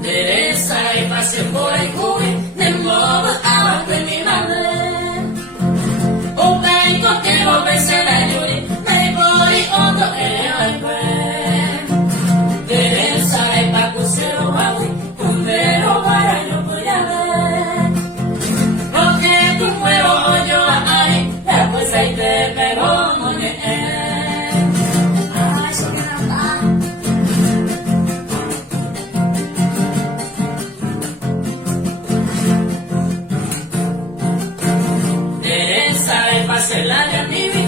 Nderesaraipa se Mborayhugui, de modo a terminarle. O bem contigo vencerá Yuri, nem bori ondo ereaipe. Nderesaraipa kusero hawi, kumero barayo kuyale. Porque tu muero oyo ai, después hay te pero moñe. Nderesaraipa se la de mi vida.